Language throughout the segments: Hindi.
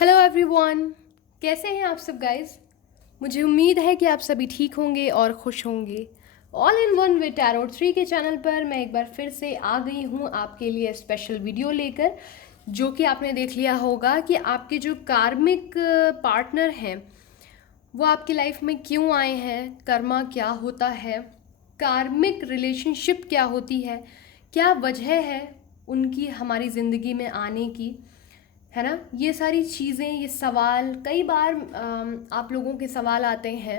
हेलो एवरीवन, कैसे हैं आप सब गाइस। मुझे उम्मीद है कि आप सभी ठीक होंगे और खुश होंगे। All in one with tarot 3 के चैनल पर मैं एक बार फिर से आ गई हूँ आपके लिए स्पेशल वीडियो लेकर, जो कि आपने देख लिया होगा कि आपके जो कार्मिक पार्टनर हैं वो आपकी लाइफ में क्यों आए हैं, कर्मा क्या होता है, कार्मिक रिलेशनशिप क्या होती है, क्या वजह है उनकी हमारी ज़िंदगी में आने की, है ना। ये सारी चीज़ें, ये सवाल कई बार आप लोगों के सवाल आते हैं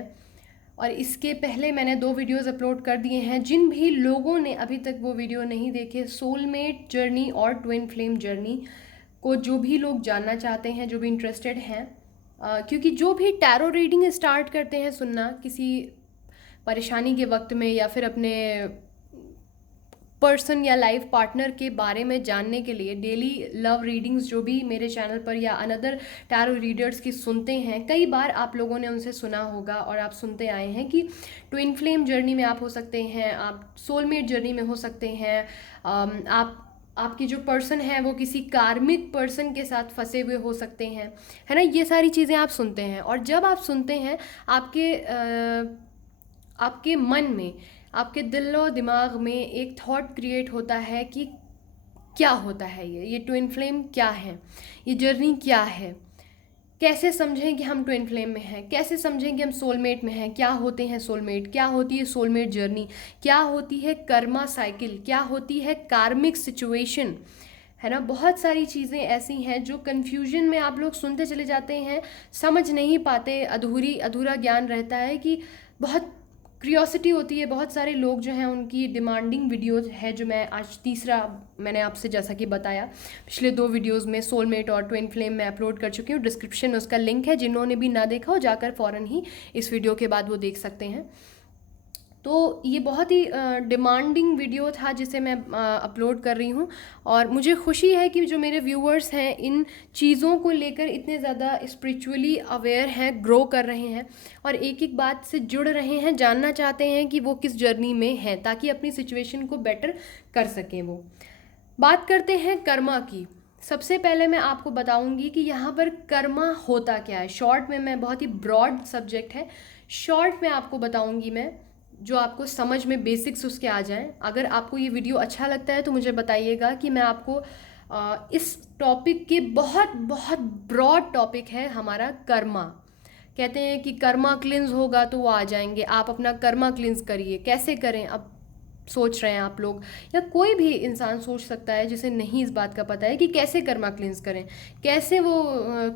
और इसके पहले मैंने 2 वीडियोस अपलोड कर दिए हैं। जिन भी लोगों ने अभी तक वो वीडियो नहीं देखे, सोलमेट जर्नी और ट्विन फ्लेम जर्नी को जो भी लोग जानना चाहते हैं, जो भी इंटरेस्टेड हैं, क्योंकि जो भी टैरो रीडिंग स्टार्ट करते हैं सुनना किसी परेशानी के वक्त में या फिर अपने पर्सन या लाइफ पार्टनर के बारे में जानने के लिए, डेली लव रीडिंग्स जो भी मेरे चैनल पर या अनदर टैरो रीडर्स की सुनते हैं, कई बार आप लोगों ने उनसे सुना होगा और आप सुनते आए हैं कि ट्विन फ्लेम जर्नी में आप हो सकते हैं, आप सोलमेट जर्नी में हो सकते हैं, आपकी जो पर्सन है वो किसी कार्मिक पर्सन के साथ फंसे हुए हो सकते हैं, है ना। ये सारी चीज़ें आप सुनते हैं और जब आप सुनते हैं आपके मन में, आपके दिल और दिमाग में एक थॉट क्रिएट होता है कि क्या होता है ये ट्विन फ्लेम क्या है, ये जर्नी क्या है, कैसे समझें कि हम ट्विन फ्लेम में हैं, कैसे समझें कि हम सोलमेट में हैं, क्या होते हैं सोलमेट, क्या होती है सोलमेट जर्नी, क्या होती है कर्मा साइकिल, क्या होती है कार्मिक सिचुएशन, है ना। बहुत सारी चीज़ें ऐसी हैं जो कन्फ्यूजन में आप लोग सुनते चले जाते हैं, समझ नहीं पाते, अधूरा ज्ञान रहता है कि बहुत क्रियोसिटी होती है। बहुत सारे लोग जो हैं उनकी डिमांडिंग वीडियोज है, जो मैं आज तीसरा मैंने आपसे जैसा कि बताया पिछले 2 वीडियोस में सोलमेट और ट्विन फ्लेम में अपलोड कर चुकी हूँ। डिस्क्रिप्शन में उसका लिंक है, जिन्होंने भी ना देखा हो जाकर फ़ौरन ही इस वीडियो के बाद वो देख सकते हैं। तो ये बहुत ही डिमांडिंग वीडियो था जिसे मैं अपलोड कर रही हूँ और मुझे खुशी है कि जो मेरे व्यूअर्स हैं इन चीज़ों को लेकर इतने ज़्यादा स्पिरिचुअली अवेयर हैं, ग्रो कर रहे हैं और एक एक बात से जुड़ रहे हैं, जानना चाहते हैं कि वो किस जर्नी में हैं ताकि अपनी सिचुएशन को बेटर कर सकें। वो बात करते हैं कर्मा की। सबसे पहले मैं आपको बताऊंगी कि यहाँ पर कर्मा होता क्या है। शॉर्ट में मैं, बहुत ही ब्रॉड सब्जेक्ट है, शॉर्ट में आपको बताऊंगी मैं, जो आपको समझ में बेसिक्स उसके आ जाएं। अगर आपको ये वीडियो अच्छा लगता है तो मुझे बताइएगा कि मैं आपको इस टॉपिक के, बहुत बहुत ब्रॉड टॉपिक है हमारा कर्मा। कहते हैं कि कर्मा क्लिंज होगा तो वो आ जाएंगे, आप अपना कर्मा क्लिंज करिए। कैसे करें, अब सोच रहे हैं आप लोग या कोई भी इंसान सोच सकता है जिसे नहीं इस बात का पता है कि कैसे कर्मा क्लिंज करें, कैसे वो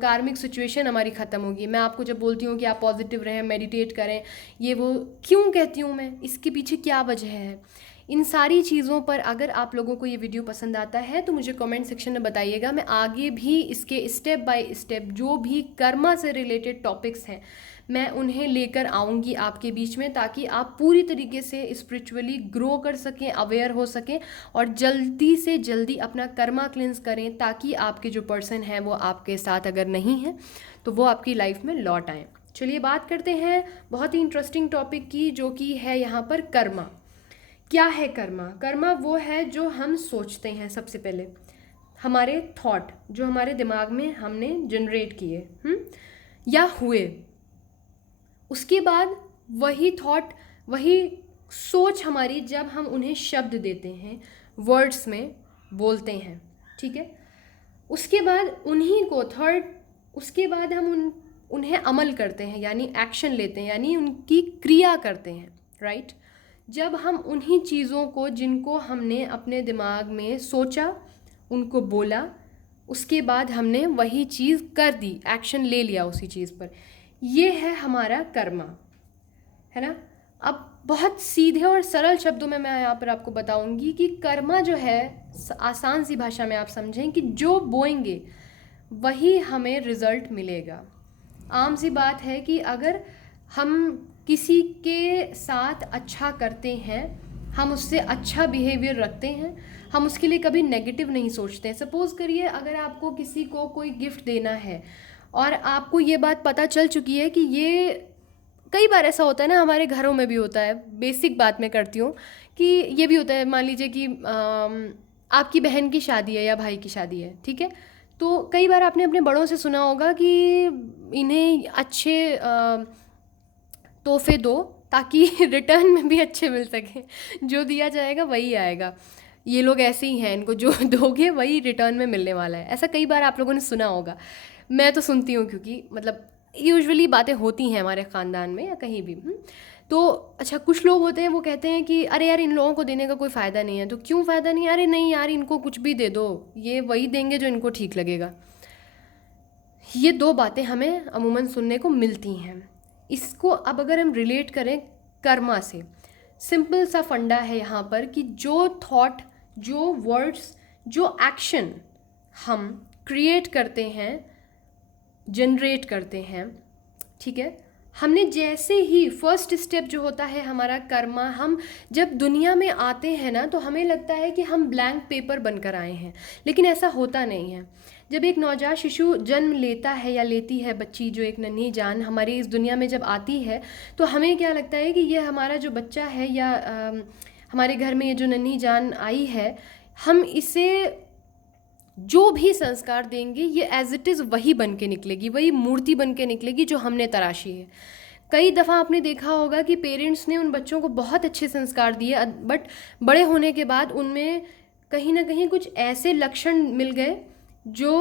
कार्मिक सिचुएशन हमारी ख़त्म होगी। मैं आपको जब बोलती हूँ कि आप पॉजिटिव रहें, मेडिटेट करें, ये वो क्यों कहती हूँ मैं, इसके पीछे क्या वजह है, इन सारी चीज़ों पर अगर आप लोगों को ये वीडियो पसंद आता है तो मुझे कमेंट सेक्शन में बताइएगा। मैं आगे भी इसके स्टेप बाय स्टेप जो भी कर्मा से रिलेटेड टॉपिक्स हैं मैं उन्हें लेकर आऊँगी आपके बीच में, ताकि आप पूरी तरीके से स्पिरिचुअली ग्रो कर सकें, अवेयर हो सकें और जल्दी से जल्दी अपना कर्मा क्लिंस करें, ताकि आपके जो पर्सन हैं वो आपके साथ अगर नहीं है तो वो आपकी लाइफ में लौट आएँ। चलिए बात करते हैं बहुत ही इंटरेस्टिंग टॉपिक की, जो कि है यहाँ पर कर्मा। क्या है कर्मा? कर्मा वो है जो हम सोचते हैं, सबसे पहले हमारे थॉट जो हमारे दिमाग में हमने जनरेट किए या हुए, उसके बाद वही थॉट, वही सोच हमारी, जब हम उन्हें शब्द देते हैं, वर्ड्स में बोलते हैं, ठीक है, उसके बाद उन्हीं को थर्ड, उसके बाद हम उन्हें अमल करते हैं, यानी एक्शन लेते हैं, यानी उनकी क्रिया करते हैं, राइट। जब हम उन्हीं चीज़ों को जिनको हमने अपने दिमाग में सोचा, उनको बोला, उसके बाद हमने वही चीज़ कर दी, एक्शन ले लिया उसी चीज़ पर, ये है हमारा कर्मा, है ना। अब बहुत सीधे और सरल शब्दों में मैं यहाँ पर आपको बताऊंगी कि कर्मा जो है, आसान सी भाषा में आप समझें कि जो बोएंगे वही हमें रिज़ल्ट मिलेगा। आम सी बात है कि अगर हम किसी के साथ अच्छा करते हैं, हम उससे अच्छा बिहेवियर रखते हैं, हम उसके लिए कभी नेगेटिव नहीं सोचते हैं। सपोज़ करिए अगर आपको किसी को कोई गिफ्ट देना है और आपको ये बात पता चल चुकी है कि ये, कई बार ऐसा होता है ना, हमारे घरों में भी होता है, बेसिक बात मैं करती हूँ कि ये भी होता है, मान लीजिए कि आपकी बहन की शादी है या भाई की शादी है, ठीक है, तो कई बार आपने अपने बड़ों से सुना होगा कि इन्हें अच्छे तोहफे दो ताकि रिटर्न में भी अच्छे मिल सकें, जो दिया जाएगा वही आएगा, ये लोग ऐसे ही हैं, इनको जो दोगे वही रिटर्न में मिलने वाला है। ऐसा कई बार आप लोगों ने सुना होगा, मैं तो सुनती हूँ, क्योंकि मतलब यूजुअली बातें होती हैं हमारे ख़ानदान में या कहीं भी। तो अच्छा, कुछ लोग होते हैं वो कहते हैं कि अरे यार इन लोगों को देने का कोई फ़ायदा नहीं है। तो क्यों फ़ायदा नहीं है? अरे नहीं यार, इनको कुछ भी दे दो, ये वही देंगे जो इनको ठीक लगेगा। ये दो बातें हमें अमूमन सुनने को मिलती हैं। इसको अब अगर हम रिलेट करें कर्मा से, सिंपल सा फंडा है यहाँ पर कि जो थॉट, जो वर्ड्स, जो एक्शन हम क्रिएट करते हैं, जनरेट करते हैं, ठीक है, हमने जैसे ही फर्स्ट स्टेप जो होता है हमारा कर्मा, हम जब दुनिया में आते हैं ना तो हमें लगता है कि हम ब्लैंक पेपर बनकर आए हैं, लेकिन ऐसा होता नहीं है। जब एक नवजात शिशु जन्म लेता है या लेती है बच्ची, जो एक नन्ही जान हमारी इस दुनिया में जब आती है, तो हमें क्या लगता है कि ये हमारा जो बच्चा है या हमारे घर में ये जो नन्ही जान आई है, हम इसे जो भी संस्कार देंगे ये एज इट इज़ वही बन के निकलेगी, वही मूर्ति बन के निकलेगी जो हमने तराशी है। कई दफ़ा आपने देखा होगा कि पेरेंट्स ने उन बच्चों को बहुत अच्छे संस्कार दिए, बट बड़े होने के बाद उनमें कहीं ना कहीं कुछ ऐसे लक्षण मिल गए जो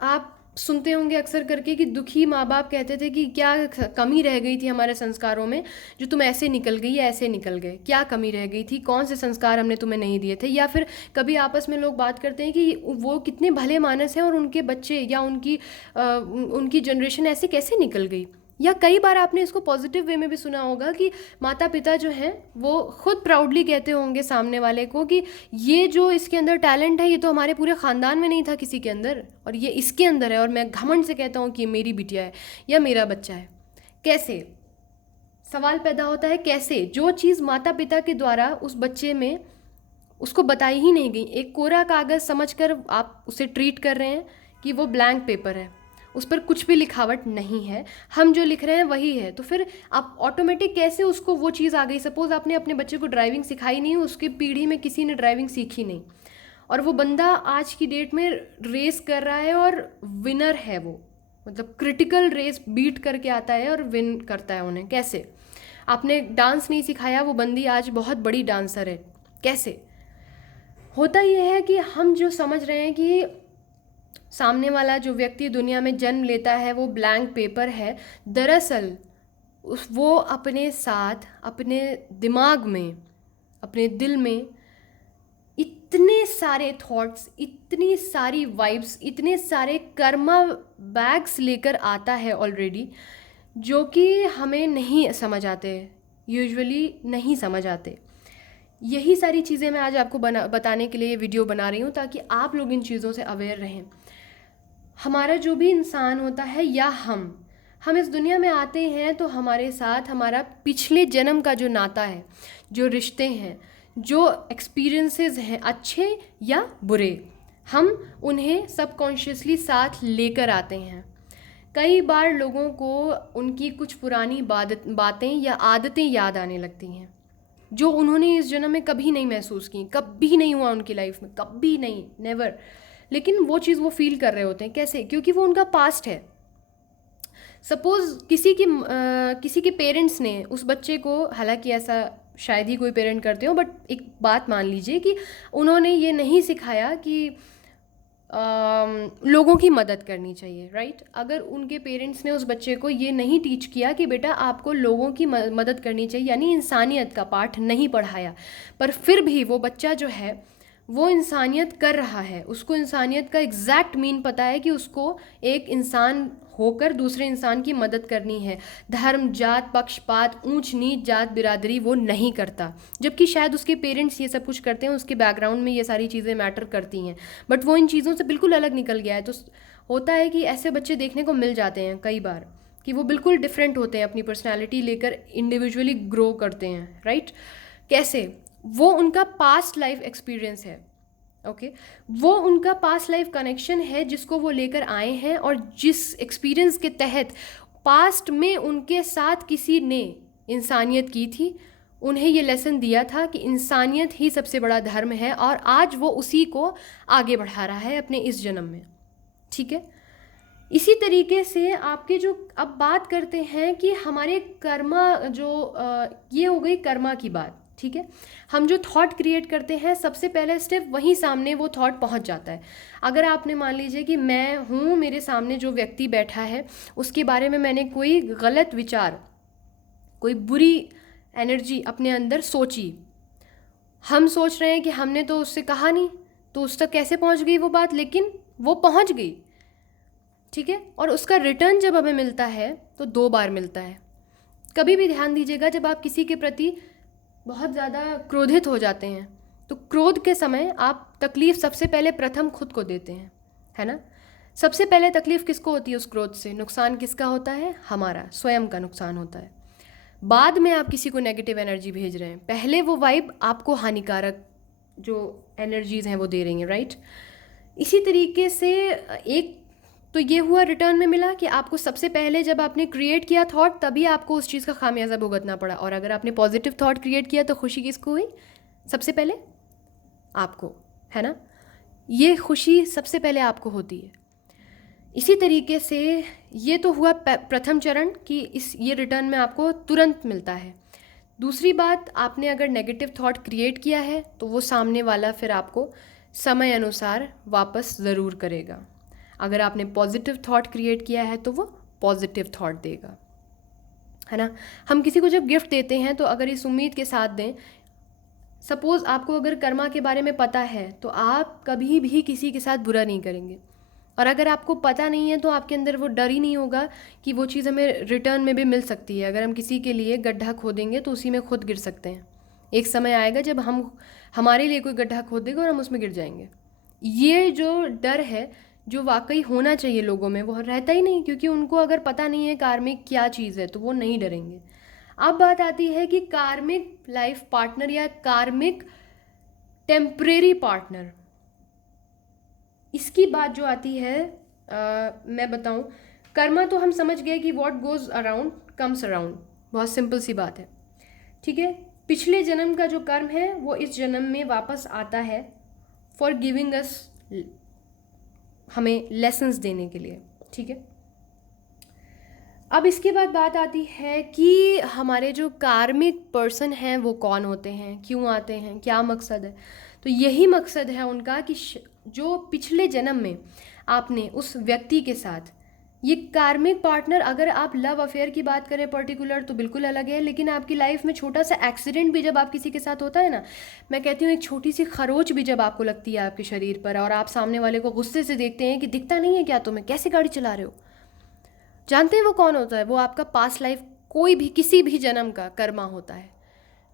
आप सुनते होंगे अक्सर करके कि दुखी माँ बाप कहते थे कि क्या कमी रह गई थी हमारे संस्कारों में, जो तुम ऐसे निकल गई या ऐसे निकल गए, क्या कमी रह गई थी, कौन से संस्कार हमने तुम्हें नहीं दिए थे। या फिर कभी आपस में लोग बात करते हैं कि वो कितने भले मानस हैं और उनके बच्चे या उनकी जनरेशन ऐसे कैसे निकल गई। या कई बार आपने इसको पॉजिटिव वे में भी सुना होगा कि माता पिता जो हैं वो खुद प्राउडली कहते होंगे सामने वाले को कि ये जो इसके अंदर टैलेंट है ये तो हमारे पूरे ख़ानदान में नहीं था किसी के अंदर, और ये इसके अंदर है, और मैं घमंड से कहता हूँ कि ये मेरी बिटिया है या मेरा बच्चा है। कैसे? सवाल पैदा होता है कैसे? जो चीज़ माता पिता के द्वारा उस बच्चे में उसको बताई ही नहीं गई, एक कोरा कागज़ समझकर आप उसे ट्रीट कर रहे हैं कि वो ब्लैंक पेपर है, उस पर कुछ भी लिखावट नहीं है, हम जो लिख रहे हैं वही है। तो फिर आप ऑटोमेटिक कैसे उसको वो चीज़ आ गई? सपोज़ आपने अपने बच्चे को ड्राइविंग सिखाई नहीं, उसकी पीढ़ी में किसी ने ड्राइविंग सीखी नहीं, और वो बंदा आज की डेट में रेस कर रहा है और विनर है वो, मतलब क्रिटिकल रेस बीट करके आता है और विन करता है उन्हें। कैसे? आपने डांस नहीं सिखाया, वो बंदी आज बहुत बड़ी डांसर है। कैसे? होता यह है कि हम जो समझ रहे हैं कि सामने वाला जो व्यक्ति दुनिया में जन्म लेता है वो ब्लैंक पेपर है, दरअसल वो अपने साथ, अपने दिमाग में, अपने दिल में इतने सारे थॉट्स, इतनी सारी वाइब्स, इतने सारे कर्मा बैग्स लेकर आता है ऑलरेडी, जो कि हमें नहीं समझ आते, यूजुअली नहीं समझ आते। यही सारी चीज़ें मैं आज आपको बताने के लिए वीडियो बना रही हूँ, ताकि आप लोग इन चीज़ों से अवेयर रहें। हमारा जो भी इंसान होता है या हम इस दुनिया में आते हैं तो हमारे साथ हमारा पिछले जन्म का जो नाता है, जो रिश्ते हैं, जो एक्सपीरियंसेस हैं अच्छे या बुरे, हम उन्हें सबकॉन्शियसली साथ लेकर आते हैं। कई बार लोगों को उनकी कुछ पुरानी बातें या आदतें याद आने लगती हैं जो उन्होंने इस जन्म में कभी नहीं महसूस की, कभी नहीं हुआ उनकी लाइफ में, कभी नहीं, नेवर। लेकिन वो चीज़ वो फील कर रहे होते हैं। कैसे? क्योंकि वो उनका पास्ट है। सपोज़ किसी के पेरेंट्स ने उस बच्चे को, हालांकि ऐसा शायद ही कोई पेरेंट करते हो, बट एक बात मान लीजिए कि उन्होंने ये नहीं सिखाया कि लोगों की मदद करनी चाहिए, राइट? अगर उनके पेरेंट्स ने उस बच्चे को ये नहीं टीच किया कि बेटा आपको लोगों की मदद करनी चाहिए, यानी इंसानियत का पाठ नहीं पढ़ाया, पर फिर भी वो बच्चा जो है वो इंसानियत कर रहा है, उसको इंसानियत का एग्जैक्ट मीन पता है कि उसको एक इंसान होकर दूसरे इंसान की मदद करनी है, धर्म, जात, पक्षपात, ऊंच नीच, जात बिरादरी वो नहीं करता। जबकि शायद उसके पेरेंट्स ये सब कुछ करते हैं, उसके बैकग्राउंड में ये सारी चीज़ें मैटर करती हैं, बट वो इन चीज़ों से बिल्कुल अलग निकल गया है। तो होता है कि ऐसे बच्चे देखने को मिल जाते हैं कई बार कि वो बिल्कुल डिफरेंट होते हैं, अपनी पर्सनैलिटी लेकर इंडिविजुअली ग्रो करते हैं, राइट? कैसे? वो उनका पास्ट लाइफ एक्सपीरियंस है, ओके वो उनका पास्ट लाइफ कनेक्शन है जिसको वो लेकर आए हैं, और जिस एक्सपीरियंस के तहत पास्ट में उनके साथ किसी ने इंसानियत की थी, उन्हें ये लेसन दिया था कि इंसानियत ही सबसे बड़ा धर्म है, और आज वो उसी को आगे बढ़ा रहा है अपने इस जन्म में। ठीक है। इसी तरीके से आपके जो, अब बात करते हैं कि हमारे कर्मा जो ये हो गई कर्मा की बात, ठीक है। हम जो थॉट क्रिएट करते हैं, सबसे पहले स्टेप वहीं सामने वो थॉट पहुंच जाता है। अगर आपने मान लीजिए कि मैं हूँ, मेरे सामने जो व्यक्ति बैठा है उसके बारे में मैंने कोई गलत विचार, कोई बुरी एनर्जी अपने अंदर सोची, हम सोच रहे हैं कि हमने तो उससे कहा नहीं, तो उस तक कैसे पहुंच गई वो बात, लेकिन वो पहुंच गई, ठीक है। और उसका रिटर्न जब हमें मिलता है तो 2 बार मिलता है। कभी भी ध्यान दीजिएगा, जब आप किसी के प्रति बहुत ज़्यादा क्रोधित हो जाते हैं तो क्रोध के समय आप तकलीफ़ सबसे पहले प्रथम खुद को देते हैं, है ना। सबसे पहले तकलीफ़ किसको होती है उस क्रोध से, नुकसान किसका होता है, हमारा स्वयं का नुकसान होता है। बाद में आप किसी को नेगेटिव एनर्जी भेज रहे हैं, पहले वो वाइब आपको हानिकारक जो एनर्जीज़ हैं वो दे रही हैं, राइट। इसी तरीके से एक तो ये हुआ रिटर्न में मिला कि आपको सबसे पहले जब आपने क्रिएट किया थॉट, तभी आपको उस चीज़ का खामियाजा भुगतना पड़ा। और अगर आपने पॉजिटिव थॉट क्रिएट किया तो खुशी किसको हुई, सबसे पहले आपको, है ना। ये खुशी सबसे पहले आपको होती है। इसी तरीके से ये तो हुआ प्रथम चरण कि इस ये रिटर्न में आपको तुरंत मिलता है। दूसरी बात, आपने अगर नेगेटिव थॉट क्रिएट किया है तो वो सामने वाला फिर आपको समय अनुसार वापस ज़रूर करेगा। अगर आपने पॉजिटिव थॉट क्रिएट किया है तो वो पॉजिटिव थॉट देगा, है ना। हम किसी को जब गिफ्ट देते हैं तो अगर इस उम्मीद के साथ दें, सपोज़ आपको अगर कर्मा के बारे में पता है तो आप कभी भी किसी के साथ बुरा नहीं करेंगे। और अगर आपको पता नहीं है तो आपके अंदर वो डर ही नहीं होगा कि वो चीज़ हमें रिटर्न में भी मिल सकती है। अगर हम किसी के लिए गड्ढा खोदेंगे तो उसी में खुद गिर सकते हैं। एक समय आएगा जब हमारे लिए कोई गड्ढा खोदेगा और हम उसमें गिर जाएंगे। ये जो डर है जो वाकई होना चाहिए लोगों में, वो रहता ही नहीं, क्योंकि उनको अगर पता नहीं है कार्मिक क्या चीज़ है तो वो नहीं डरेंगे। अब बात आती है कि कार्मिक लाइफ पार्टनर या कार्मिक टेम्परेरी पार्टनर, इसकी बात जो आती है मैं बताऊं, कर्मा तो हम समझ गए कि what goes around comes around, बहुत सिंपल सी बात है, ठीक है। पिछले जन्म का जो कर्म है वो इस जन्म में वापस आता है फॉर गिविंग अस, हमें लेसन्स देने के लिए, ठीक है। अब इसके बाद बात आती है कि हमारे जो कार्मिक पर्सन हैं वो कौन होते हैं, क्यों आते हैं, क्या मकसद है। तो यही मकसद है उनका कि जो पिछले जन्म में आपने उस व्यक्ति के साथ, ये कार्मिक पार्टनर, अगर आप लव अफेयर की बात करें पर्टिकुलर तो बिल्कुल अलग है, लेकिन आपकी लाइफ में छोटा सा एक्सीडेंट भी जब आप किसी के साथ होता है ना, मैं कहती हूँ एक छोटी सी खरोच भी जब आपको लगती है आपके शरीर पर और आप सामने वाले को गुस्से से देखते हैं कि दिखता नहीं है क्या तुम्हें, कैसे गाड़ी चला रहे हो, जानते हैं वो कौन होता है, वो आपका पास्ट लाइफ कोई भी किसी भी जन्म का कर्मा होता है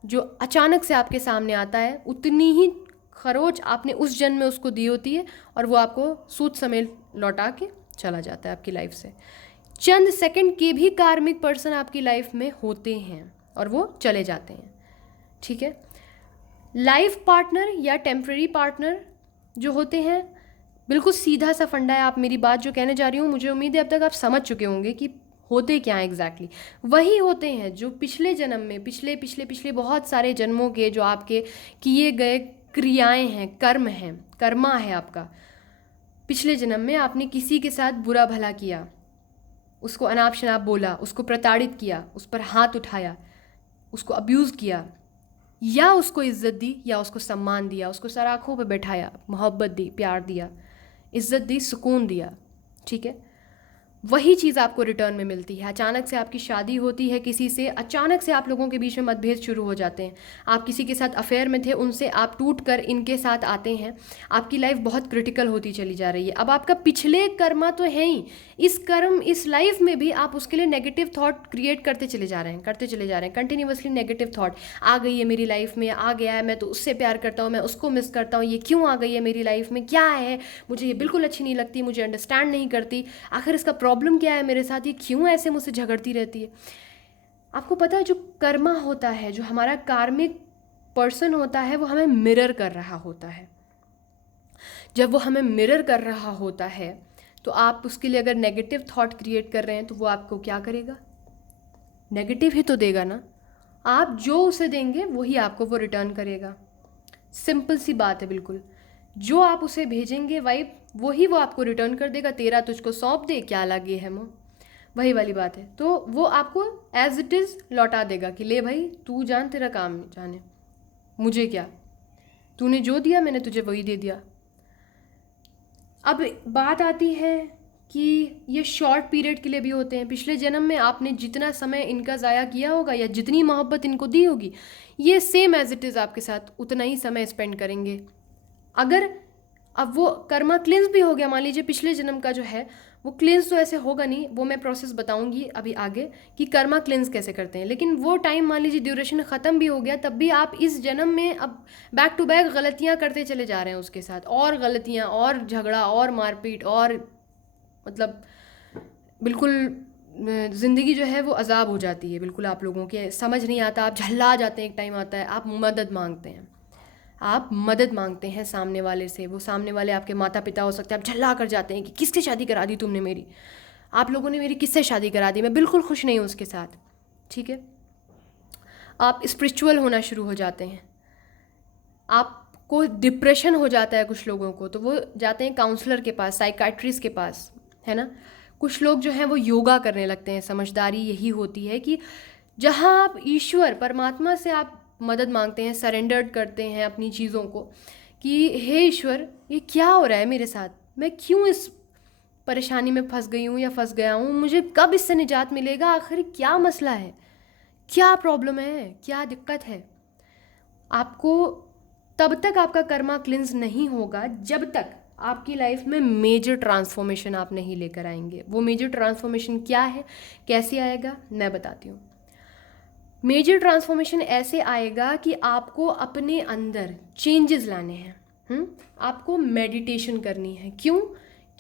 जो अचानक से आपके सामने आता है। उतनी ही खरोच आपने उस जन्म में उसको दी होती है और वो आपको सूद समेत लौटा के चला जाता है आपकी लाइफ से। चंद सेकंड के भी कार्मिक पर्सन आपकी लाइफ में होते हैं और वो चले जाते हैं, ठीक है। लाइफ पार्टनर या टेम्परेरी पार्टनर जो होते हैं, बिल्कुल सीधा सा फंडा है। आप मेरी बात जो कहने जा रही हूँ, मुझे उम्मीद है अब तक आप समझ चुके होंगे कि होते क्या हैं एग्जैक्टली। वही होते हैं जो पिछले जन्म में, पिछले पिछले पिछले बहुत सारे जन्मों के जो आपके किए गए क्रियाएं हैं, कर्म हैं, कर्मा है आपका। पिछले जन्म में आपने किसी के साथ बुरा भला किया, उसको अनाप शनाप बोला, उसको प्रताड़ित किया, उस पर हाथ उठाया, उसको अब्यूज़ किया, या उसको इज्जत दी, या उसको सम्मान दिया, उसको सराखों पर बैठाया, मोहब्बत दी, प्यार दिया, इज्जत दी, सुकून दिया, ठीक है। वही चीज़ आपको रिटर्न में मिलती है। अचानक से आपकी शादी होती है किसी से, अचानक से आप लोगों के बीच में मतभेद शुरू हो जाते हैं, आप किसी के साथ अफेयर में थे, उनसे आप टूट कर इनके साथ आते हैं, आपकी लाइफ बहुत क्रिटिकल होती चली जा रही है। अब आपका पिछले कर्मा तो है ही, इस लाइफ में भी आप उसके लिए नेगेटिव थॉट क्रिएट करते चले जा रहे हैं, कंटिन्यूसली नेगेटिव थॉट। आ गई है मेरी लाइफ में, आ गया है, मैं तो उससे प्यार करता हूँ, मैं उसको मिस करता हूँ, ये क्यों आ गई है मेरी लाइफ में, क्या है, मुझे ये बिल्कुल अच्छी नहीं लगती, मुझे अंडरस्टैंड नहीं करती, आखिर इसका प्रॉब्लम क्या है मेरे साथ, ये क्यों ऐसे मुझसे झगड़ती रहती है। आपको पता है जो कर्मा होता है, जो हमारा कार्मिक पर्सन होता है, वो हमें मिरर कर रहा होता है। जब वो हमें मिरर कर रहा होता है तो आप उसके लिए अगर नेगेटिव थॉट क्रिएट कर रहे हैं तो वो आपको क्या करेगा, नेगेटिव ही तो देगा ना। आप जो उसे देंगे वही आपको वो रिटर्न करेगा। सिंपल सी बात है बिल्कुल। जो आप उसे भेजेंगे वाइब, वही वो आपको रिटर्न कर देगा। तेरा तुझको सौंप दे, क्या लगे है मोह, वही वाली बात है। तो वो आपको एज इट इज़ लौटा देगा कि ले भाई तू जान, तेरा काम जाने, मुझे क्या, तूने जो दिया मैंने तुझे वही दे दिया। अब बात आती है कि ये शॉर्ट पीरियड के लिए भी होते हैं। पिछले जन्म में आपने जितना समय इनका ज़ाया किया होगा या जितनी मोहब्बत इनको दी होगी, ये सेम एज इट इज़ आपके साथ उतना ही समय स्पेंड करेंगे। अगर अब वो कर्मा क्लिंस भी हो गया, मान लीजिए पिछले जन्म का जो है वो क्लिंस तो ऐसे होगा नहीं, वो मैं प्रोसेस बताऊंगी अभी आगे कि कर्मा क्लिंस कैसे करते हैं। लेकिन वो टाइम मान लीजिए ड्यूरेशन ख़त्म भी हो गया, तब भी आप इस जन्म में अब बैक टू बैक गलतियां करते चले जा रहे हैं उसके साथ, और गलतियां और झगड़ा और मारपीट और मतलब बिल्कुल ज़िंदगी जो है वो अजाब हो जाती है। बिल्कुल आप लोगों के समझ नहीं आता, आप झल्ला जाते हैं। एक टाइम आता है आप मदद मांगते हैं, आप मदद मांगते हैं सामने वाले से। वो सामने वाले आपके माता पिता हो सकते हैं। आप झल्ला कर जाते हैं कि किससे शादी करा दी तुमने मेरी, आप लोगों ने मेरी किससे शादी करा दी, मैं बिल्कुल खुश नहीं हूँ उसके साथ। ठीक है, आप स्पिरिचुअल होना शुरू हो जाते हैं, आपको डिप्रेशन हो जाता है कुछ लोगों को, तो वो जाते हैं काउंसलर के पास, साइकाट्रिस्ट के पास, है ना। कुछ लोग जो हैं वो योगा करने लगते हैं। समझदारी यही होती है कि जहाँ आप ईश्वर परमात्मा से आप मदद मांगते हैं, सरेंडर्ड करते हैं अपनी चीज़ों को कि हे ईश्वर ये क्या हो रहा है मेरे साथ, मैं क्यों इस परेशानी में फंस गई हूँ या फंस गया हूँ, मुझे कब इससे निजात मिलेगा, आखिर क्या मसला है, क्या प्रॉब्लम है, क्या दिक्कत है। आपको तब तक आपका कर्मा क्लिंस नहीं होगा जब तक आपकी लाइफ में मेजर ट्रांसफॉर्मेशन आप नहीं लेकर आएंगे। वो मेजर ट्रांसफॉर्मेशन क्या है, कैसे आएगा, मैं बताती हूँ। मेजर ट्रांसफॉर्मेशन ऐसे आएगा कि आपको अपने अंदर चेंजेस लाने हैं। आपको मेडिटेशन करनी है। क्यों?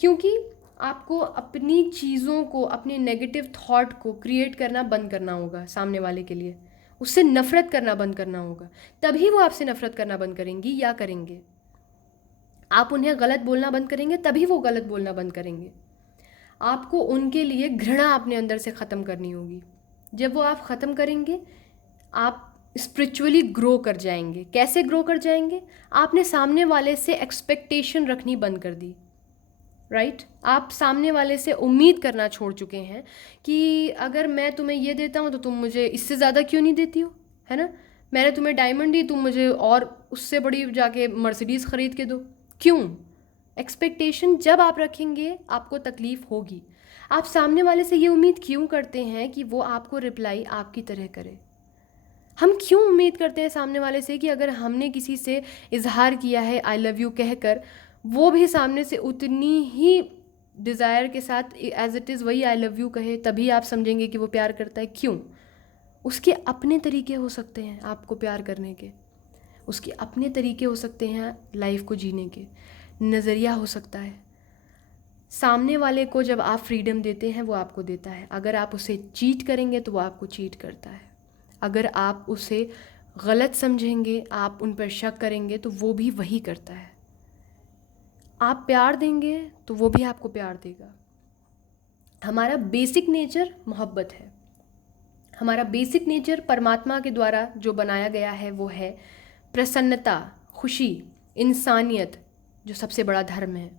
क्योंकि आपको अपनी चीज़ों को, अपने नेगेटिव थॉट को क्रिएट करना बंद करना होगा सामने वाले के लिए, उससे नफ़रत करना बंद करना होगा। तभी वो आपसे नफ़रत करना बंद करेंगी या करेंगे। आप उन्हें गलत बोलना बंद करेंगे तभी वो गलत बोलना बंद करेंगे। आपको उनके लिए घृणा अपने अंदर से ख़त्म करनी होगी। जब वो आप ख़त्म करेंगे, आप स्पिरिचुअली ग्रो कर जाएंगे। कैसे ग्रो कर जाएंगे? आपने सामने वाले से एक्सपेक्टेशन रखनी बंद कर दी, राइट? आप सामने वाले से उम्मीद करना छोड़ चुके हैं कि अगर मैं तुम्हें ये देता हूँ तो तुम मुझे इससे ज़्यादा क्यों नहीं देती हो, है ना। मैंने तुम्हें डायमंड दी, तुम मुझे और उससे बड़ी जाके मर्सिडीज़ ख़रीद के दो। क्यों? एक्सपेक्टेशन जब आप रखेंगे आपको तकलीफ़ होगी। आप सामने वाले से ये उम्मीद क्यों करते हैं कि वो आपको रिप्लाई आपकी तरह करे? हम क्यों उम्मीद करते हैं सामने वाले से कि अगर हमने किसी से इजहार किया है आई लव यू कहकर, वो भी सामने से उतनी ही डिज़ायर के साथ एज इट इज़ वही आई लव यू कहे, तभी आप समझेंगे कि वो प्यार करता है? क्यों? उसके अपने तरीके हो सकते हैं आपको प्यार करने के, उसके अपने तरीके हो सकते हैं लाइफ को जीने के, नज़रिया हो सकता है। सामने वाले को जब आप फ्रीडम देते हैं वो आपको देता है। अगर आप उसे चीट करेंगे तो वो आपको चीट करता है। अगर आप उसे गलत समझेंगे, आप उन पर शक करेंगे तो वो भी वही करता है। आप प्यार देंगे तो वो भी आपको प्यार देगा। हमारा बेसिक नेचर मोहब्बत है। हमारा बेसिक नेचर परमात्मा के द्वारा जो बनाया गया है वो है प्रसन्नता, खुशी, इंसानियत, जो सबसे बड़ा धर्म है।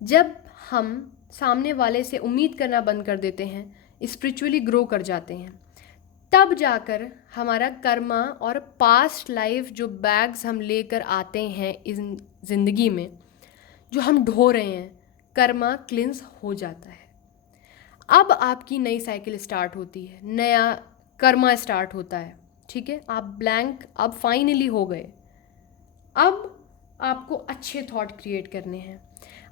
जब हम सामने वाले से उम्मीद करना बंद कर देते हैं, स्पिरिचुअली ग्रो कर जाते हैं, तब जाकर हमारा कर्मा और पास्ट लाइफ जो बैग्स हम लेकर आते हैं इस ज़िंदगी में, जो हम ढो रहे हैं, कर्मा क्लिंस हो जाता है। अब आपकी नई साइकिल स्टार्ट होती है, नया कर्मा स्टार्ट होता है। ठीक है, आप ब्लैंक अब फाइनली हो गए। अब आपको अच्छे थॉट क्रिएट करने हैं।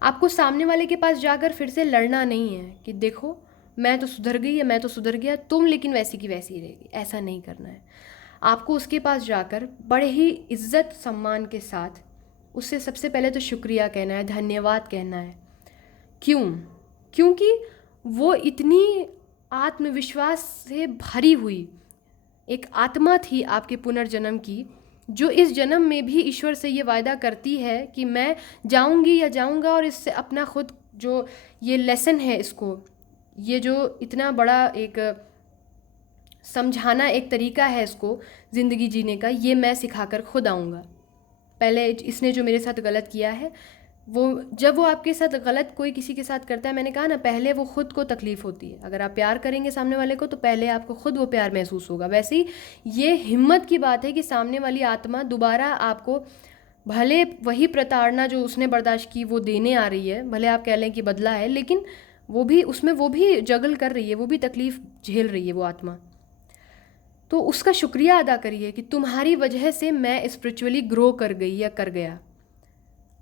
आपको सामने वाले के पास जाकर फिर से लड़ना नहीं है कि देखो मैं तो सुधर गई या मैं तो सुधर गया, तुम लेकिन वैसी की वैसी ही रहेगी। ऐसा नहीं करना है। आपको उसके पास जाकर बड़े ही इज्जत सम्मान के साथ उससे सबसे पहले तो शुक्रिया कहना है, धन्यवाद कहना है। क्यों? क्योंकि वो इतनी आत्मविश्वास से भरी हुई एक आत्मा थी आपके पुनर्जन्म की, जो इस जन्म में भी ईश्वर से ये वायदा करती है कि मैं जाऊंगी या जाऊंगा और इससे अपना खुद जो ये लेसन है, इसको ये जो इतना बड़ा एक समझाना एक तरीका है इसको ज़िंदगी जीने का, ये मैं सिखाकर खुद आऊँगा। पहले इसने जो मेरे साथ गलत किया है जब वो आपके साथ गलत कोई किसी के साथ करता है, मैंने कहा ना पहले वो खुद को तकलीफ़ होती है। अगर आप प्यार करेंगे सामने वाले को तो पहले आपको खुद वो प्यार महसूस होगा। वैसे ही ये हिम्मत की बात है कि सामने वाली आत्मा दोबारा आपको भले वही प्रताड़ना जो उसने बर्दाश्त की वो देने आ रही है, भले आप कह लें कि बदला है, लेकिन वो भी जगल कर रही है, वो भी तकलीफ़ झेल रही है वो आत्मा। तो उसका शुक्रिया अदा करिए कि तुम्हारी वजह से मैं स्पिरिचुअली ग्रो कर गई या कर गया।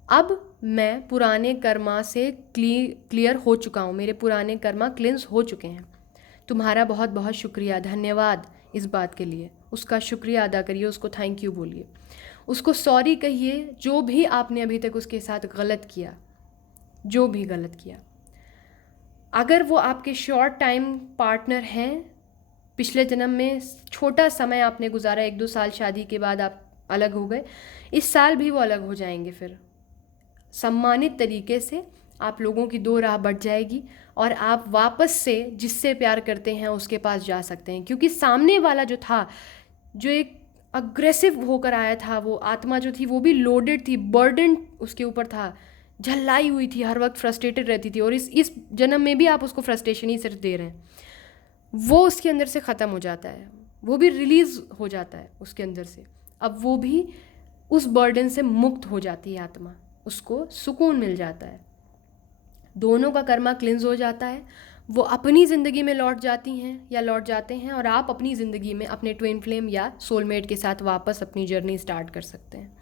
अब मैं पुराने कर्मा से क्लियर हो चुका हूँ, मेरे पुराने कर्मा क्लिंस हो चुके हैं। तुम्हारा बहुत बहुत शुक्रिया, धन्यवाद इस बात के लिए। उसका शुक्रिया अदा करिए, उसको थैंक यू बोलिए, उसको सॉरी कहिए जो भी आपने अभी तक उसके साथ गलत किया, जो भी गलत किया। अगर वो आपके शॉर्ट टाइम पार्टनर हैं, पिछले जन्म में छोटा समय आपने गुजारा, 1-2 साल शादी के बाद आप अलग हो गए, इस साल भी वो अलग हो जाएंगे। फिर सम्मानित तरीके से आप लोगों की 2 राह बढ़ जाएगी और आप वापस से जिससे प्यार करते हैं उसके पास जा सकते हैं। क्योंकि सामने वाला जो था, जो एक अग्रेसिव होकर आया था, वो आत्मा जो थी वो भी लोडेड थी, बर्डन उसके ऊपर था, झल्लाई हुई थी, हर वक्त फ्रस्ट्रेटेड रहती थी। और इस जन्म में भी आप उसको फ्रस्ट्रेशन ही सिर्फ दे रहे हैं। वो उसके अंदर से ख़त्म हो जाता है, वो भी रिलीज़ हो जाता है उसके अंदर से। अब वो भी उस बर्डन से मुक्त हो जाती है आत्मा, उसको सुकून मिल जाता है, दोनों का कर्मा क्लिंज हो जाता है। वो अपनी ज़िंदगी में लौट जाती हैं या लौट जाते हैं, और आप अपनी ज़िंदगी में अपने ट्विन फ्लेम या सोलमेट के साथ वापस अपनी जर्नी स्टार्ट कर सकते हैं।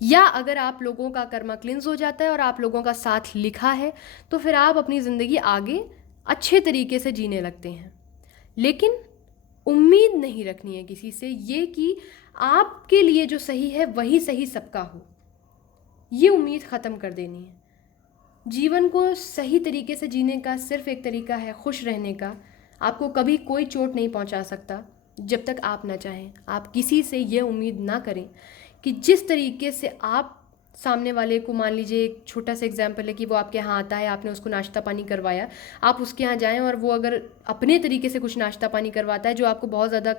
या अगर आप लोगों का कर्मा क्लिंज हो जाता है और आप लोगों का साथ लिखा है, तो फिर आप अपनी ज़िंदगी आगे अच्छे तरीके से जीने लगते हैं। लेकिन उम्मीद नहीं रखनी है किसी से ये कि आपके लिए जो सही है वही सही सबका हो, ये उम्मीद ख़त्म कर देनी है। जीवन को सही तरीके से जीने का सिर्फ एक तरीका है, खुश रहने का। आपको कभी कोई चोट नहीं पहुंचा सकता जब तक आप ना चाहें। आप किसी से ये उम्मीद ना करें कि जिस तरीके से आप सामने वाले को, मान लीजिए एक छोटा सा एग्जांपल है कि वो आपके यहाँ आता है, आपने उसको नाश्ता पानी करवाया, आप उसके यहाँ जाएं और वो अगर अपने तरीके से कुछ नाश्ता पानी करवाता है जो आपको बहुत ज़्यादा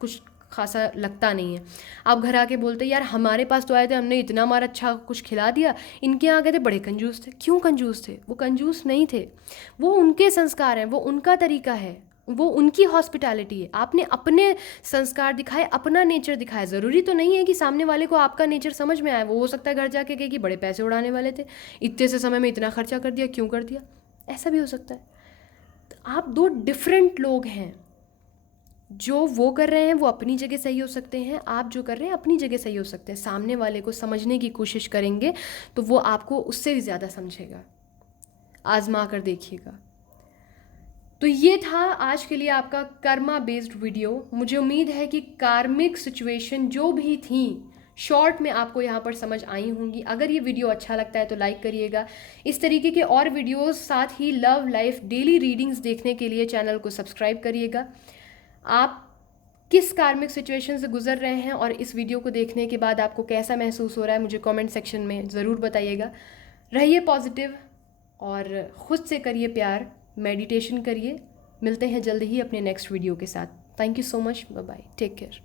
कुछ खासा लगता नहीं है, आप घर आके बोलते यार हमारे पास तो आए थे, हमने इतना हमारा अच्छा कुछ खिला दिया, इनके यहाँ गए थे बड़े कंजूस थे। क्यों कंजूस थे? वो कंजूस नहीं थे, वो उनके संस्कार हैं, वो उनका तरीका है, वो उनकी हॉस्पिटैलिटी है। आपने अपने संस्कार दिखाए, अपना नेचर दिखाया। ज़रूरी तो नहीं है कि सामने वाले को आपका नेचर समझ में आए। वो हो सकता है घर जाके कहे कि बड़े पैसे उड़ाने वाले थे, इतने से समय में इतना खर्चा कर दिया, क्यों कर दिया, ऐसा भी हो सकता है। तो आप 2 डिफरेंट लोग हैं। जो वो कर रहे हैं वो अपनी जगह सही हो सकते हैं, आप जो कर रहे हैं अपनी जगह सही हो सकते हैं। सामने वाले को समझने की कोशिश करेंगे तो वो आपको उससे भी ज़्यादा समझेगा। आजमा कर देखिएगा। तो ये था आज के लिए आपका कर्मा बेस्ड वीडियो। मुझे उम्मीद है कि कार्मिक सिचुएशन जो भी थी शॉर्ट में आपको यहाँ पर समझ आई होंगी। अगर ये वीडियो अच्छा लगता है तो लाइक करिएगा। इस तरीके के और वीडियोस, साथ ही लव लाइफ डेली रीडिंग्स देखने के लिए चैनल को सब्सक्राइब करिएगा। आप किस कार्मिक सिचुएशन से गुजर रहे हैं और इस वीडियो को देखने के बाद आपको कैसा महसूस हो रहा है मुझे कमेंट सेक्शन में ज़रूर बताइएगा। रहिए पॉजिटिव और ख़ुद से करिए प्यार, मेडिटेशन करिए। मिलते हैं जल्द ही अपने नेक्स्ट वीडियो के साथ। Thank you so much, bye bye, take care.